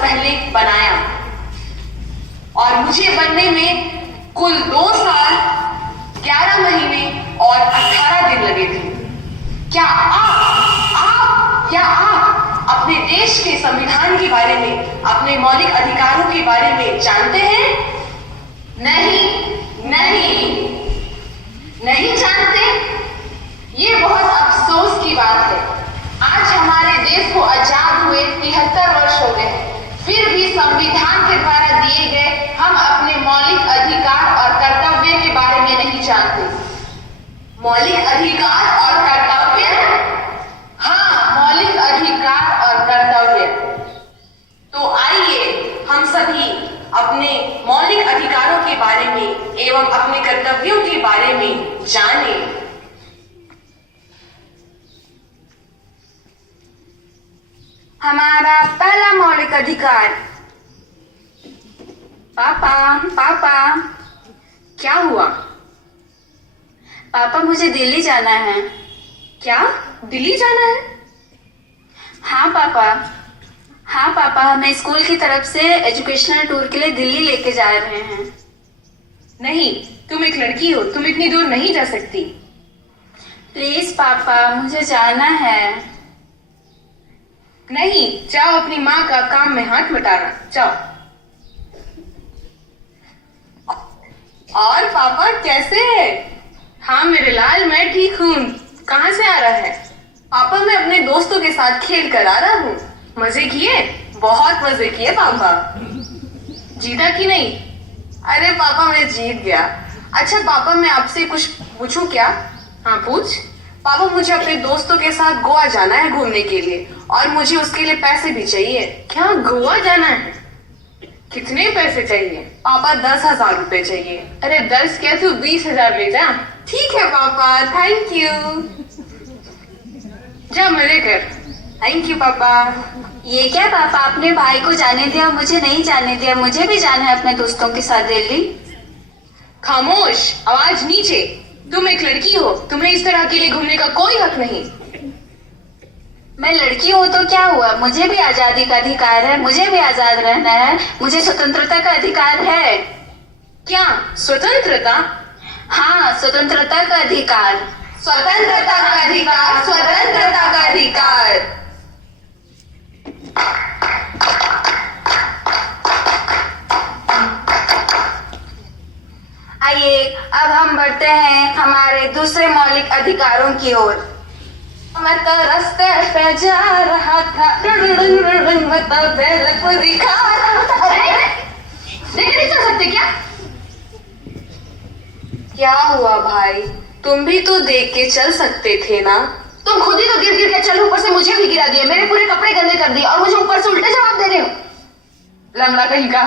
पहले बनाया और मुझे बनने में कुल 2 साल 11 महीने और 18 दिन लगे थे। क्या आप अपने देश के संविधान के बारे में, अपने मौलिक अधिकारों के बारे में जानते हैं? नहीं जानते? ये बहुत अफसोस की बात है। आज हमारे देश को आजाद हुए 73 वर्ष हो गए, फिर भी संविधान के द्वारा दिए गए हम अपने मौलिक अधिकार और कर्तव्य के बारे में नहीं जानते। मौलिक अधिकार और कर्तव्य? हाँ, मौलिक अधिकार और कर्तव्य। तो आइए हम सभी अपने मौलिक अधिकारों के बारे में एवं अपने कर्तव्यों के बारे में जानें। हमारा पहला मौलिक अधिकार। पापा क्या हुआ? पापा मुझे दिल्ली जाना है। क्या? दिल्ली जाना है? हाँ पापा, हमें स्कूल की तरफ से एजुकेशनल टूर के लिए दिल्ली लेके जा रहे हैं। नहीं, तुम एक लड़की हो, तुम इतनी दूर नहीं जा सकती। प्लीज पापा, मुझे जाना है। नहीं, जाओ अपनी माँ का काम में हाथ बटाना, जाओ। और पापा कैसे है? हाँ मेरे लाल, मैं ठीक हूँ। कहाँ से आ रहा है? पापा मैं अपने दोस्तों के साथ खेल कर आ रहा हूँ। मजे किए? बहुत मजे किए पापा। जीता कि नहीं? अरे पापा मैं जीत गया। अच्छा पापा मैं आपसे कुछ पूछूं क्या? हाँ पूछ। पापा मुझे अपने दोस्तों के साथ गोवा जाना है घूमने के लिए और मुझे उसके लिए पैसे भी चाहिए। क्या गोवा जाना है? कितने पैसे चाहिए? पापा 10,000 रुपए चाहिए। अरे 10 क्या, तू 20,000 ले जा। ठीक है पापा, थैंक यू। जा मजे कर। थैंक यू पापा। ये क्या पापा, अपने भाई को जाने दिया, मुझे नहीं जाने दिया। मुझे भी जाना है अपने दोस्तों के साथ दिल्ली। खामोश, आवाज नीचे। तुम एक लड़की हो, तुम्हें इस तरह अकेले घूमने का कोई हक नहीं। मैं लड़की हूँ तो क्या हुआ? मुझे भी आजादी का अधिकार है, मुझे भी आजाद रहना है, मुझे स्वतंत्रता का अधिकार है। क्या स्वतंत्रता? हाँ, स्वतंत्रता का अधिकार। स्वतंत्रता का अधिकार, स्वतंत्रता का अधिकार। आइए अब हम बढ़ते हैं हमारे दूसरे मौलिक अधिकारों की ओर। मैं तो रास्ते पे जा रहा था, मैं तो बेल को दिखा रहा था। लेके नहीं चल सकते क्या? क्या हुआ भाई, तुम भी तो देख के चल सकते थे ना। तुम खुद ही तो गिर गिर के चल, ऊपर से मुझे भी गिरा दिए, मेरे पूरे कपड़े गंदे कर दिए और मुझे ऊपर से उल्टे जवाब दे रहे हो। लंगड़ा कहीं का।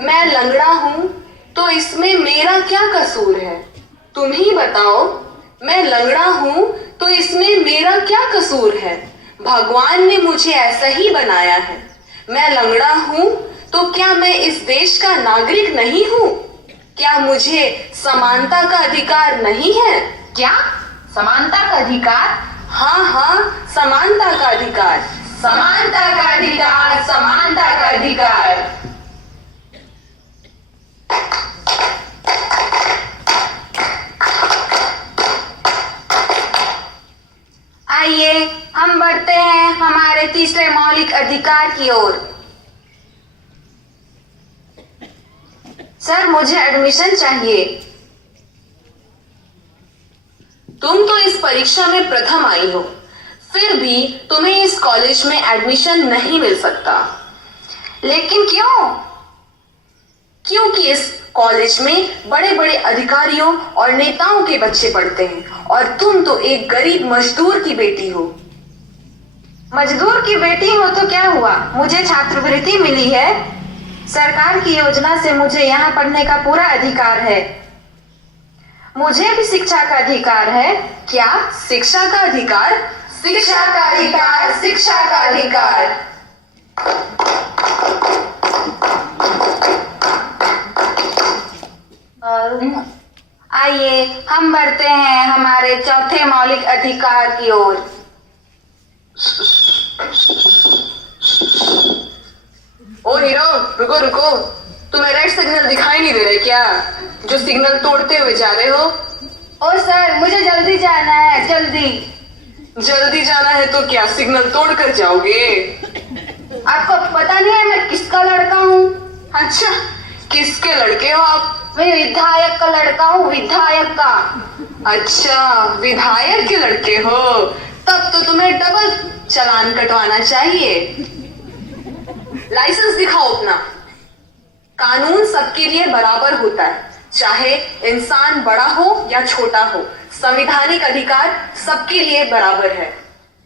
मैं लंगड़ा हूँ तो इसमें मेरा क्या कसूर है? तुम ही बताओ। मैं लंगड़ा हूँ तो इसमें मेरा क्या कसूर है? भगवान ने मुझे ऐसा ही बनाया है। मैं लंगड़ा हूँ तो क्या मैं इस देश का नागरिक नहीं हूँ? क्या मुझे समानता का अधिकार नहीं है? क्या समानता का अधिकार? हाँ, समानता का अधिकार, समानता का अधिकार, समानता का अधिकार। आइए हम बढ़ते हैं हमारे तीसरे मौलिक अधिकार की ओर। सर मुझे एडमिशन चाहिए। तुम तो इस परीक्षा में प्रथम आई हो, फिर भी तुम्हें इस कॉलेज में एडमिशन नहीं मिल सकता। लेकिन क्यों? क्योंकि इस कॉलेज में बड़े बड़े अधिकारियों और नेताओं के बच्चे पढ़ते हैं और तुम तो एक गरीब मजदूर की बेटी हो। मजदूर की बेटी हो तो क्या हुआ? मुझे छात्रवृत्ति मिली है। सरकार की योजना से मुझे यहाँ पढ़ने का पूरा अधिकार है। मुझे भी शिक्षा का अधिकार है। क्या शिक्षा का अधिकार? शिक्षा का अधिकार, शिक्षा का अधिकार। आइए हम बढ़ते हैं हमारे चौथे मौलिक अधिकार की ओर। ओ हीरो, रुको रुको, तुम्हें रेड सिग्नल दिखाई नहीं दे रहे क्या, जो सिग्नल तोड़ते हुए जा रहे हो? ओ सर, मुझे जल्दी जाना है, जल्दी। जल्दी जाना है तो क्या सिग्नल तोड़कर जाओगे? आपको पता नहीं है मैं किसका लड़का हूँ? अच्छा, किसके लड़के हो आप? मैं विधायक का लड़का हूँ, विधायक का। अच्छा, विधायक के लड़के हो, तब तो तुम्हें डबल चालान कटवाना चाहिए। लाइसेंस दिखाओ अपना। कानून सबके लिए बराबर होता है, चाहे इंसान बड़ा हो या छोटा हो। संवैधानिक अधिकार सबके लिए बराबर है।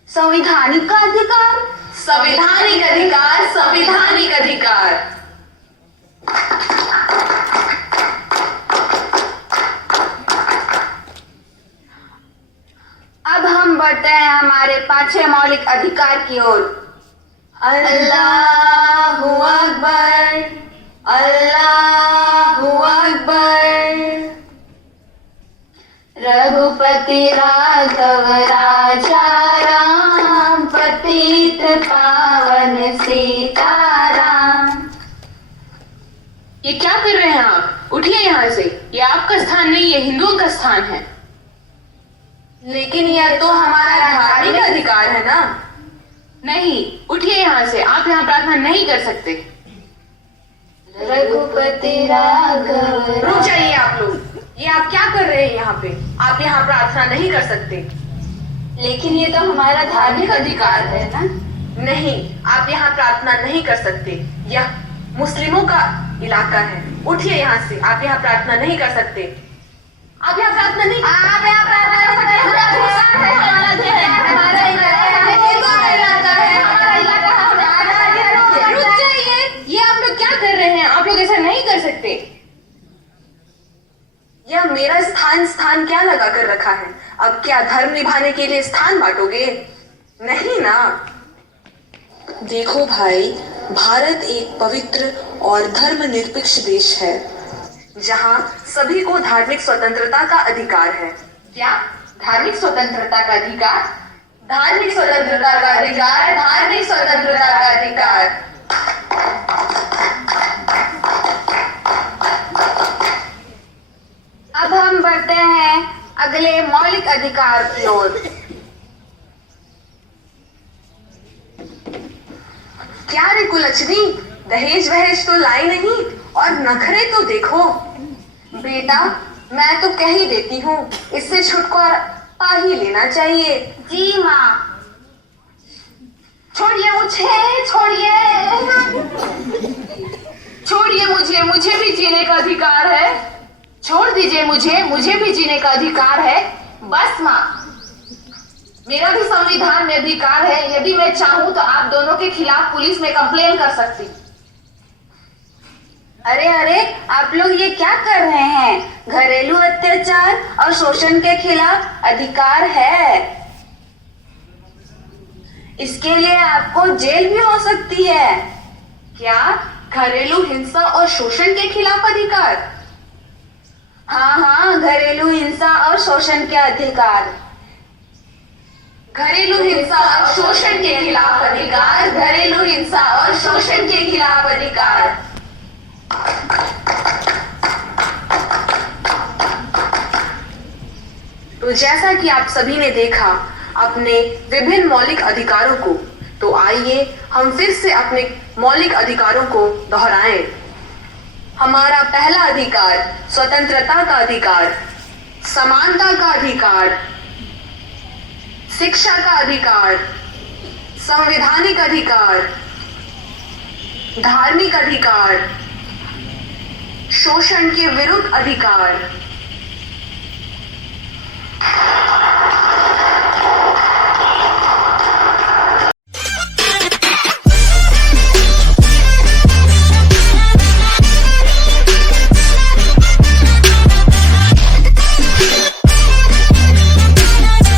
संवैधानिक का अधिकार? संवैधानिक अधिकार, संवैधानिक अधिकार। अब हम बढ़ते हैं हमारे 5वें मौलिक अधिकार की ओर। अल्लाहु अकबर, अल्लाहु अकबर। रघुपति राघव राजा राम, पतित पावन सीताराम। ये क्या कर रहे हैं आप? उठिए यहाँ से, ये आपका स्थान नहीं, ये हिंदुओं का स्थान है। लेकिन यह तो हमारा धार्मिक अधिकार है ना। नहीं, उठिए यहाँ से, आप यहाँ प्रार्थना नहीं कर सकते। रघुपति राघव। रुक जाइए आप लोग, ये आप क्या कर रहे हैं यहाँ पे? आप यहाँ प्रार्थना नहीं कर सकते। लेकिन ये तो हमारा धार्मिक अधिकार है ना। नहीं, आप यहाँ प्रार्थना नहीं कर सकते, यह मुस्लिमों का इलाका है। उठिए यहाँ से, आप यहाँ प्रार्थना नहीं कर सकते। आप यहाँ प्रार्थना नहीं, आप यहाँ प्रार्थना कर सकते हैं। हमारा धर्म है, हमारा इलाका है, हमारा इलाका है, हमारा इलाका है, हमारा। रुक जाइए, ये आप लोग क्या कर रहे हैं? आप लोग ऐसा नहीं कर सकते। यह मेरा स्थान क्या लगा कर रखा है? अब क्या धर्म निभाने के लिए स्थान बांटोगे? नहीं ना। देखो भाई, भारत एक पवित्र और धर्मनिरपेक्ष देश है, जहाँ सभी को धार्मिक स्वतंत्रता का अधिकार है। क्या धार्मिक स्वतंत्रता का अधिकार? धार्मिक स्वतंत्रता का अधिकार, धार्मिक स्वतंत्रता का अधिकार। अब हम बढ़ते हैं अगले मौलिक अधिकार की ओर। क्या रे कुलच्छनी, दहेज वहेज तो लाई नहीं, और नखरे तो देखो। बेटा, मैं तो कह ही देती हूँ, इससे छुटकारा पा ही लेना चाहिए। जी माँ। छोड़िए मुझे, छोड़िए। छोड़िए मुझे भी जीने का अधिकार है। छोड़ दीजिए मुझे भी जीने का अधिकार है। बस माँ, मेरा भी संविधान में अधिकार है। यदि मैं चाहूँ तो आप दोनों के खिलाफ पुलिस में कंप्लेन कर सकती। अरे अरे, आप लोग ये क्या कर रहे हैं? घरेलू अत्याचार और शोषण के खिलाफ अधिकार है। इसके लिए आपको जेल भी हो सकती है। क्या घरेलू हिंसा और शोषण के खिलाफ अधिकार? हाँ, घरेलू हिंसा और शोषण के अधिकार। घरेलू हिंसा और शोषण के खिलाफ अधिकार, घरेलू हिंसा और शोषण के खिलाफ अधिकार। तो जैसा कि आप सभी ने देखा अपने विभिन्न मौलिक अधिकारों को, तो आइए हम फिर से अपने मौलिक अधिकारों को दोहराएं। हमारा पहला अधिकार स्वतंत्रता का अधिकार, समानता का अधिकार, शिक्षा का अधिकार, संवैधानिक अधिकार, धार्मिक अधिकार, शोषण के विरुद्ध अधिकार।